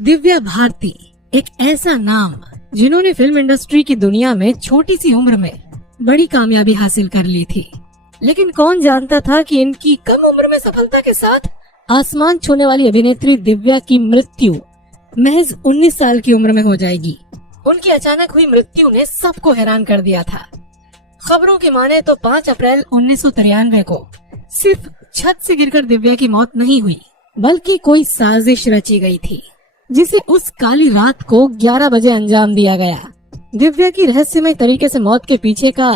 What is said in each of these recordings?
दिव्या भारती एक ऐसा नाम जिन्होंने फिल्म इंडस्ट्री की दुनिया में छोटी सी उम्र में बड़ी कामयाबी हासिल कर ली थी, लेकिन कौन जानता था कि इनकी कम उम्र में सफलता के साथ आसमान छूने वाली अभिनेत्री दिव्या की मृत्यु महज 19 साल की उम्र में हो जाएगी। उनकी अचानक हुई मृत्यु ने सबको हैरान कर दिया था। खबरों की माने तो 5 अप्रैल 1993 को सिर्फ छत से गिरकर दिव्या की मौत नहीं हुई, बल्कि कोई साजिश रची गई थी जिसे उस काली रात को 11 बजे अंजाम दिया गया। दिव्या की रहस्यमय तरीके से मौत के पीछे का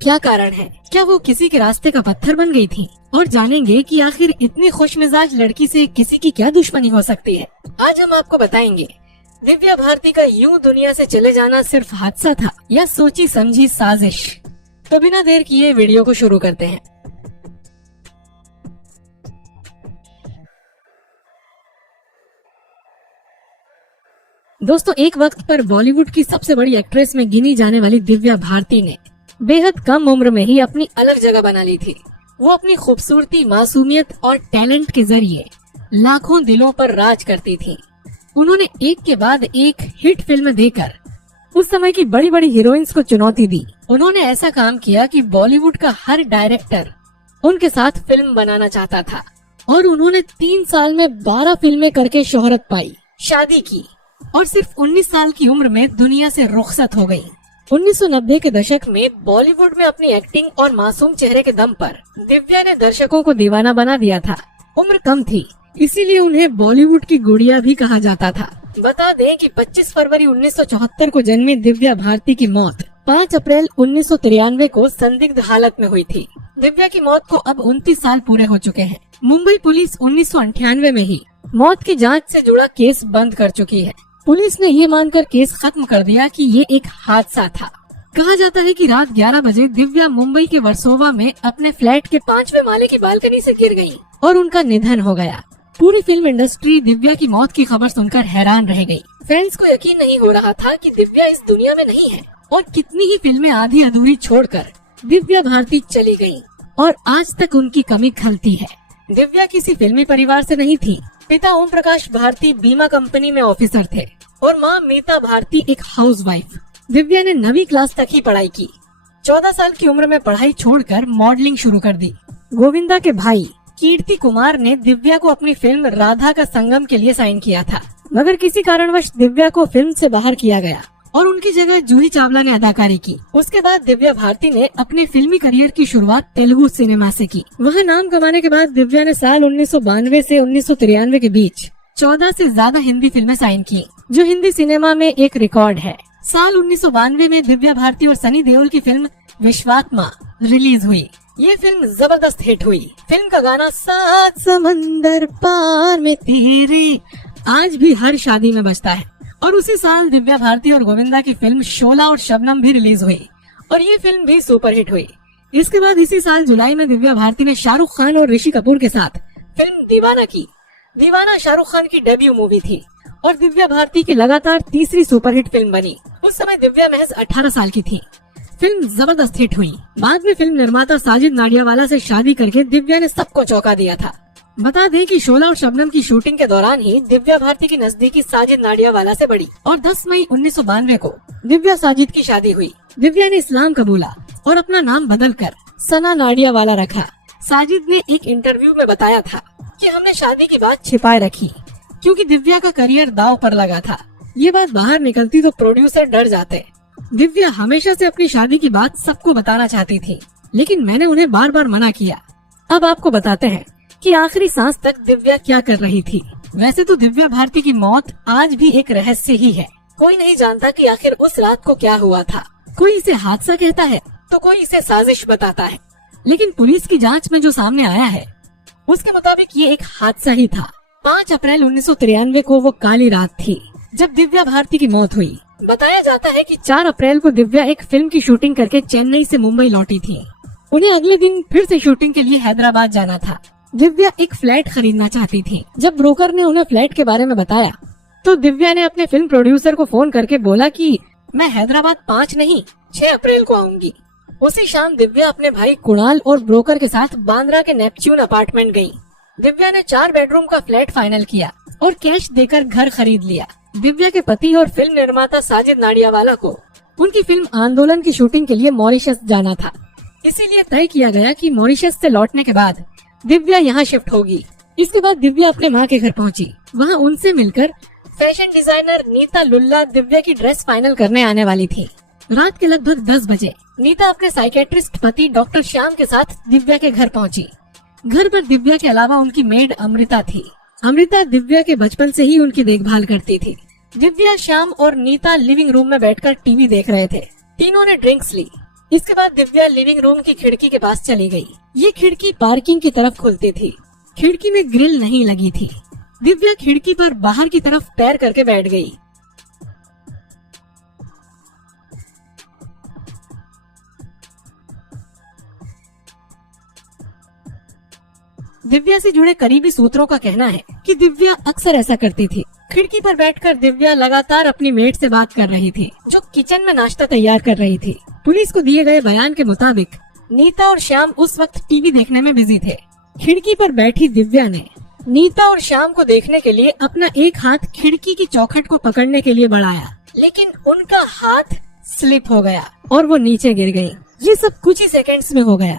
क्या कारण है? क्या वो किसी के रास्ते का पत्थर बन गई थी? और जानेंगे कि आखिर इतनी खुशमिजाज लड़की से किसी की क्या दुश्मनी हो सकती है। आज हम आपको बताएंगे दिव्या भारती का यूं दुनिया से चले जाना सिर्फ हादसा था या सोची समझी साजिश। तो बिना देर किए वीडियो को शुरू करते हैं। दोस्तों, एक वक्त पर बॉलीवुड की सबसे बड़ी एक्ट्रेस में गिनी जाने वाली दिव्या भारती ने बेहद कम उम्र में ही अपनी अलग जगह बना ली थी। वो अपनी खूबसूरती, मासूमियत और टैलेंट के जरिए लाखों दिलों पर राज करती थी। उन्होंने एक के बाद एक हिट फिल्म देकर उस समय की बड़ी बड़ी हीरोइंस को चुनौती दी। उन्होंने ऐसा काम किया कि बॉलीवुड का हर डायरेक्टर उनके साथ फिल्म बनाना चाहता था और उन्होंने 3 साल में 12 फिल्में करके शोहरत पाई, शादी की और सिर्फ 19 साल की उम्र में दुनिया से रुखसत हो गई। 1990 के दशक में बॉलीवुड में अपनी एक्टिंग और मासूम चेहरे के दम पर दिव्या ने दर्शकों को दीवाना बना दिया था। उम्र कम थी, इसीलिए उन्हें बॉलीवुड की गुड़िया भी कहा जाता था। बता दें कि 25 फरवरी 1974 को जन्मी दिव्या भारती की मौत 5 अप्रैल 1993 को संदिग्ध हालत में हुई थी। दिव्या की मौत को अब 29 साल पूरे हो चुके हैं। मुंबई पुलिस 1998 में ही मौत की जाँच से जुड़ा केस बंद कर चुकी है। पुलिस ने ये मानकर केस खत्म कर दिया कि ये एक हादसा था। कहा जाता है कि रात 11 बजे दिव्या मुंबई के वर्सोवा में अपने फ्लैट के 5वें माले की बालकनी से गिर गई और उनका निधन हो गया। पूरी फिल्म इंडस्ट्री दिव्या की मौत की खबर सुनकर हैरान रह गई। फैंस को यकीन नहीं हो रहा था कि दिव्या इस दुनिया में नहीं है और कितनी ही फिल्में आधी अधूरी छोड़कर दिव्या भारती चली गयी और आज तक उनकी कमी खलती है। दिव्या किसी फिल्मी परिवार से नहीं थी। पिता ओम प्रकाश भारती बीमा कंपनी में ऑफिसर थे और माँ मीता भारती एक हाउसवाइफ। दिव्या ने 9वीं क्लास तक ही पढ़ाई की। 14 साल की उम्र में पढ़ाई छोड़कर मॉडलिंग शुरू कर दी। गोविंदा के भाई कीर्ति कुमार ने दिव्या को अपनी फिल्म राधा का संगम के लिए साइन किया था, मगर किसी कारणवश दिव्या को फिल्म से बाहर किया गया और उनकी जगह जूही चावला ने अदाकारी की। उसके बाद दिव्या भारती ने अपने फिल्मी करियर की शुरुआत तेलुगु सिनेमा से की। वह नाम कमाने के बाद दिव्या ने साल 1992 से 1993 के बीच 14 से ज्यादा हिंदी फिल्में साइन की, जो हिंदी सिनेमा में एक रिकॉर्ड है। साल 1992 में दिव्या भारती और सनी देओल की फिल्म विश्वात्मा रिलीज हुई। ये फिल्म जबरदस्त हिट हुई। फिल्म का गाना सात समंदर पार में तेरे आज भी हर शादी में बजता है। और उसी साल दिव्या भारती और गोविंदा की फिल्म शोला और शबनम भी रिलीज हुई और ये फिल्म भी सुपरहिट हुई। इसके बाद इसी साल जुलाई में दिव्या भारती ने शाहरुख खान और ऋषि कपूर के साथ फिल्म दीवाना की। दीवाना शाहरुख खान की डेब्यू मूवी थी और दिव्या भारती की लगातार तीसरी सुपरहिट फिल्म बनी। उस समय दिव्या महज 18 साल की थी। फिल्म जबरदस्त हिट हुई। बाद में फिल्म निर्माता साजिद नाडियावाला से शादी करके दिव्या ने सबको चौंका दिया था। बता दें कि शोला और शबनम की शूटिंग के दौरान ही दिव्या भारती की नजदीकी साजिद नाडियावाला से बढ़ी और 10 मई 1992 को दिव्या साजिद की शादी हुई। दिव्या ने इस्लाम कबूला और अपना नाम बदलकर सना नाडियावाला रखा। साजिद ने एक इंटरव्यू में बताया था कि हमने शादी की बात छिपाए रखी क्योंकि दिव्या का करियर दांव पर लगा था। ये बात बाहर निकलती तो प्रोड्यूसर डर जाते। दिव्या हमेशा से अपनी शादी की बात सबको बताना चाहती थी, लेकिन मैंने उन्हें बार बार मना किया। अब आपको बताते हैं कि आखिरी सांस तक दिव्या क्या कर रही थी। वैसे तो दिव्या भारती की मौत आज भी एक रहस्य ही है। कोई नहीं जानता कि आखिर उस रात को क्या हुआ था। कोई इसे हादसा कहता है तो कोई इसे साजिश बताता है, लेकिन पुलिस की जांच में जो सामने आया है उसके मुताबिक ये एक हादसा ही था। 5 अप्रैल 1993 को वो काली रात थी जब दिव्या भारती की मौत हुई। बताया जाता है कि 4 अप्रैल को दिव्या एक फिल्म की शूटिंग करके चेन्नई से मुंबई लौटी थी। उन्हें अगले दिन फिर से शूटिंग के लिए हैदराबाद जाना था। दिव्या एक फ्लैट खरीदना चाहती थी। जब ब्रोकर ने उन्हें फ्लैट के बारे में बताया तो दिव्या ने अपने फिल्म प्रोड्यूसर को फोन करके बोला कि मैं हैदराबाद 5 नहीं 6 अप्रैल को आऊंगी। उसी शाम दिव्या अपने भाई कुणाल और ब्रोकर के साथ बांद्रा के नेपच्यून अपार्टमेंट गई। दिव्या ने 4 बेडरूम का फ्लैट फाइनल किया और कैश देकर घर खरीद लिया। दिव्या के पति और फिल्म निर्माता साजिद नाडियावाला को उनकी फिल्म आंदोलन की शूटिंग के लिए मॉरिशस जाना था, इसीलिए तय किया गया कि मॉरिशस से लौटने के बाद दिव्या यहाँ शिफ्ट होगी। इसके बाद दिव्या अपने माँ के घर पहुँची। वहाँ उनसे मिलकर फैशन डिजाइनर नीता लुल्ला दिव्या की ड्रेस फाइनल करने आने वाली थी। रात के लगभग 10 बजे नीता अपने साइकेट्रिस्ट पति डॉक्टर श्याम के साथ दिव्या के घर पहुंची। घर पर दिव्या के अलावा उनकी मेड अमृता थी। अमृता दिव्या के बचपन से ही उनकी देखभाल करती थी। दिव्या, श्याम और नीता लिविंग रूम में बैठकर टीवी देख रहे थे। तीनों ने ड्रिंक्स ली। इसके बाद दिव्या लिविंग रूम की खिड़की के पास चली गई। ये खिड़की पार्किंग की तरफ खुलती थी। खिड़की में ग्रिल नहीं लगी थी। दिव्या खिड़की पर बाहर की तरफ पैर करके बैठ गई। दिव्या से जुड़े करीबी सूत्रों का कहना है कि दिव्या अक्सर ऐसा करती थी। खिड़की पर बैठकर दिव्या लगातार अपनी मेट से बात कर रही थी, जो किचन में नाश्ता तैयार कर रही थी। पुलिस को दिए गए बयान के मुताबिक नीता और श्याम उस वक्त टीवी देखने में बिजी थे। खिड़की पर बैठी दिव्या ने नीता और श्याम को देखने के लिए अपना एक हाथ खिड़की की चौखट को पकड़ने के लिए बढ़ाया, लेकिन उनका हाथ स्लिप हो गया और वो नीचे गिर गई। ये सब कुछ ही सेकंड्स में हो गया।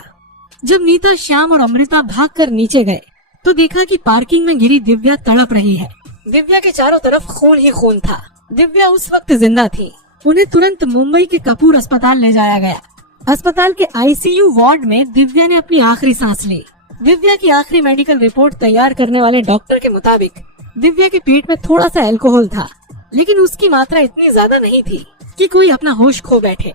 जब नीता, श्याम और अमृता भागकर नीचे गए तो देखा कि पार्किंग में गिरी दिव्या तड़प रही है। दिव्या के चारों तरफ खून ही खून था। दिव्या उस वक्त जिंदा थी। उन्हें तुरंत मुंबई के कपूर अस्पताल ले जाया गया। अस्पताल के आईसीयू वार्ड में दिव्या ने अपनी आखिरी सांस ली। दिव्या की आखिरी मेडिकल रिपोर्ट तैयार करने वाले डॉक्टर के मुताबिक दिव्या के पेट में थोड़ा सा अल्कोहल था, लेकिन उसकी मात्रा इतनी ज्यादा नहीं थी कि कोई अपना होश खो बैठे।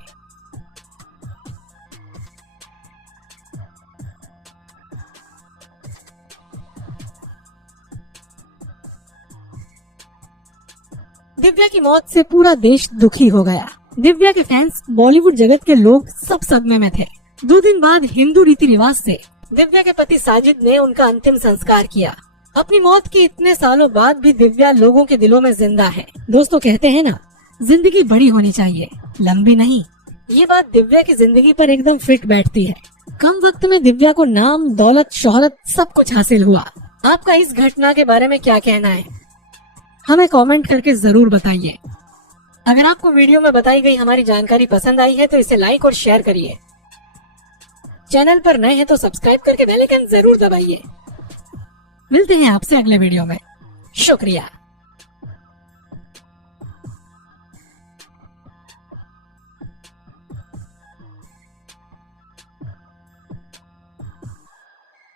दिव्या की मौत से पूरा देश दुखी हो गया। दिव्या के फैंस, बॉलीवुड जगत के लोग सब सदमे में थे। 2 दिन बाद हिंदू रीति रिवाज से दिव्या के पति साजिद ने उनका अंतिम संस्कार किया। अपनी मौत के इतने सालों बाद भी दिव्या लोगों के दिलों में जिंदा है। दोस्तों, कहते हैं ना, जिंदगी बड़ी होनी चाहिए, लंबी नहीं। ये बात दिव्या की जिंदगी पर एकदम फिट बैठती है। कम वक्त में दिव्या को नाम, दौलत, शोहरत सब कुछ हासिल हुआ। आपका इस घटना के बारे में क्या कहना है, हमें कमेंट करके जरूर बताइए। अगर आपको वीडियो में बताई गई हमारी जानकारी पसंद आई है तो इसे लाइक और शेयर करिए। चैनल पर नए हैं तो सब्सक्राइब करके बेल आइकन जरूर दबाइए। मिलते हैं आपसे अगले वीडियो में। शुक्रिया।